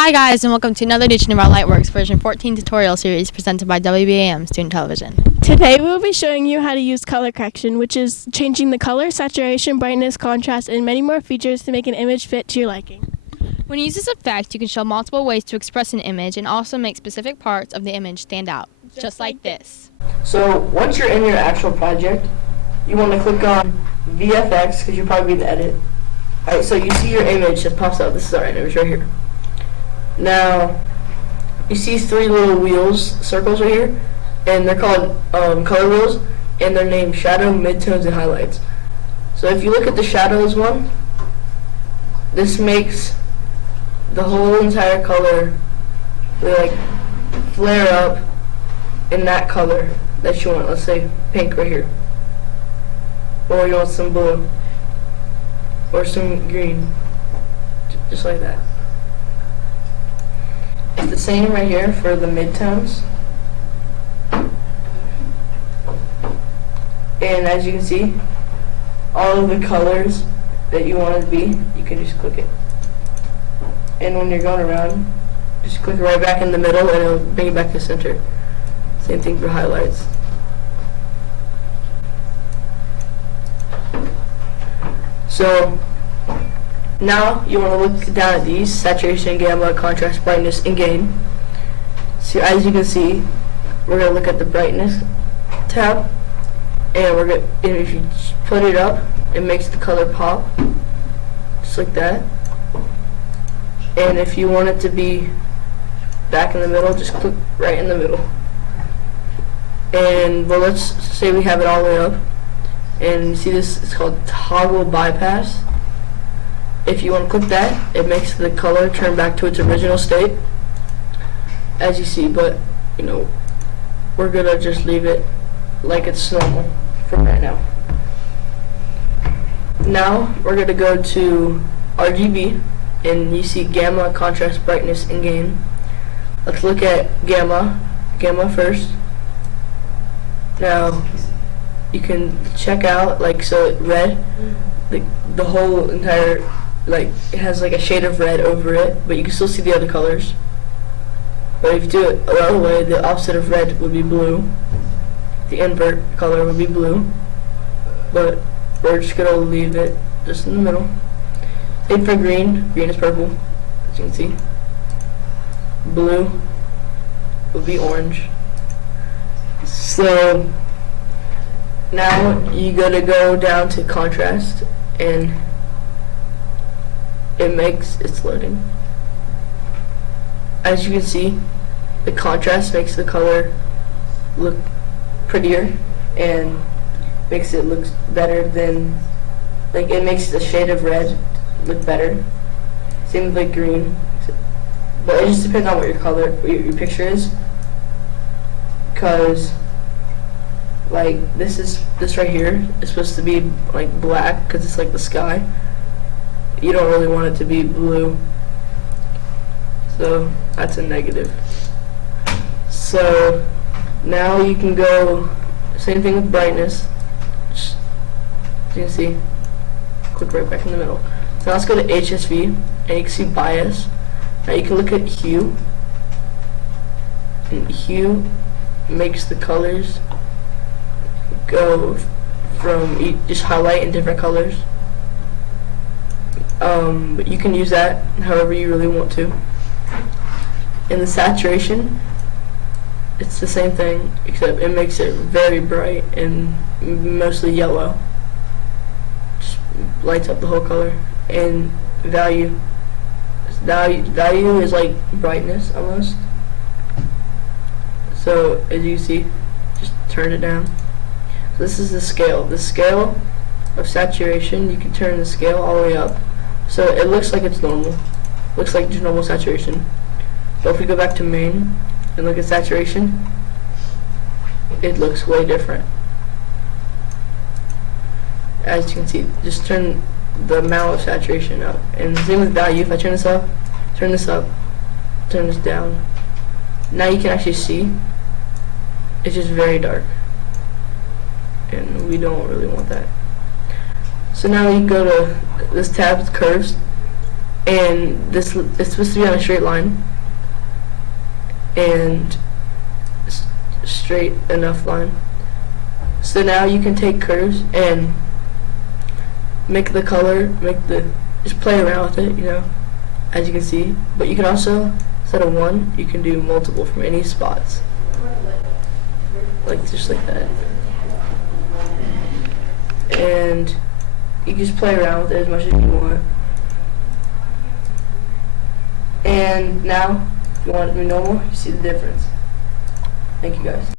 Hi guys, and welcome to another edition of our Lightworks version 14 tutorial series presented by WBAM Student Television. Today we will be showing you how to use color correction, which is changing the color, saturation, brightness, contrast, and many more features to make an image fit to your liking. When you use this effect, you can show multiple ways to express an image and also make specific parts of the image stand out, just like this. So once you're in your actual project, you want to click on VFX because you'll probably be in the edit. Alright, so you see your image that pops up. This is our image right here. Now, you see three little wheels, circles right here, and they're called color wheels, and they're named shadow, midtones, and highlights. So if you look at the shadows one, this makes the whole entire color like flare up in that color that you want. Let's say pink right here, or you want some blue, or some green, just like that. It's the same right here for the midtones. And as you can see, all of the colors that you want it to be, you can just click it. And when you're going around, just click right back in the middle and it'll bring it back to center. Same thing for highlights. So now you want to look down at these: saturation, gamma, contrast, brightness, and gain. So as you can see, we're going to look at the brightness tab, and if you put it up, it makes the color pop, just like that. And if you want it to be back in the middle, just click right in the middle. And well, let's say we have it all the way up, and you see this, it's called toggle bypass. If you want to click that, it makes the color turn back to its original state, as you see, but you know, we're gonna just leave it like it's normal for right now. Now we're gonna go to RGB, and you see gamma, contrast, brightness, and gain. Let's look at gamma first. Now you can check out, like, so red, the whole entire, like, it has like a shade of red over it, but you can still see the other colors. But if you do it the other way, the opposite of red would be blue. The invert color would be blue. But we're just gonna leave it just in the middle. Same for green. Green is purple, as you can see. Blue would be orange. So now you gotta go down to contrast, and it's loading. As you can see, the contrast makes the color look prettier and makes it look better than, like, it makes the shade of red look better. Same with like green, but it just depends on what your picture is. Cause like this right here is supposed to be like black because it's like the sky. You don't really want it to be blue, so that's a negative. So now you can go, same thing with brightness. As you can see, click right back in the middle. So now let's go to HSV, and you can see bias. Now you can look at hue, and hue makes the colors go from just highlight in different colors. But you can use that however you really want to. In the saturation, it's the same thing, except it makes it very bright and mostly yellow. Just lights up the whole color. And value is like brightness almost. So as you see, just turn it down. So this is the scale. The scale of saturation, you can turn the scale all the way up, so it looks like it's normal. Looks like just normal saturation. But if we go back to main and look at saturation, it looks way different. As you can see, just turn the amount of saturation up. And same with value. If I turn this up, turn this down, now you can actually see it's just very dark, and we don't really want that. So now you go to this tab, curves, and this it's supposed to be on a straight line, and straight enough line. So now you can take curves and make the color, just play around with it, you know, as you can see. But you can also, instead of one, you can do multiple from any spots, like just like that. And you can just play around with it as much as you want. And now, if you want to know more, you see the difference. Thank you guys.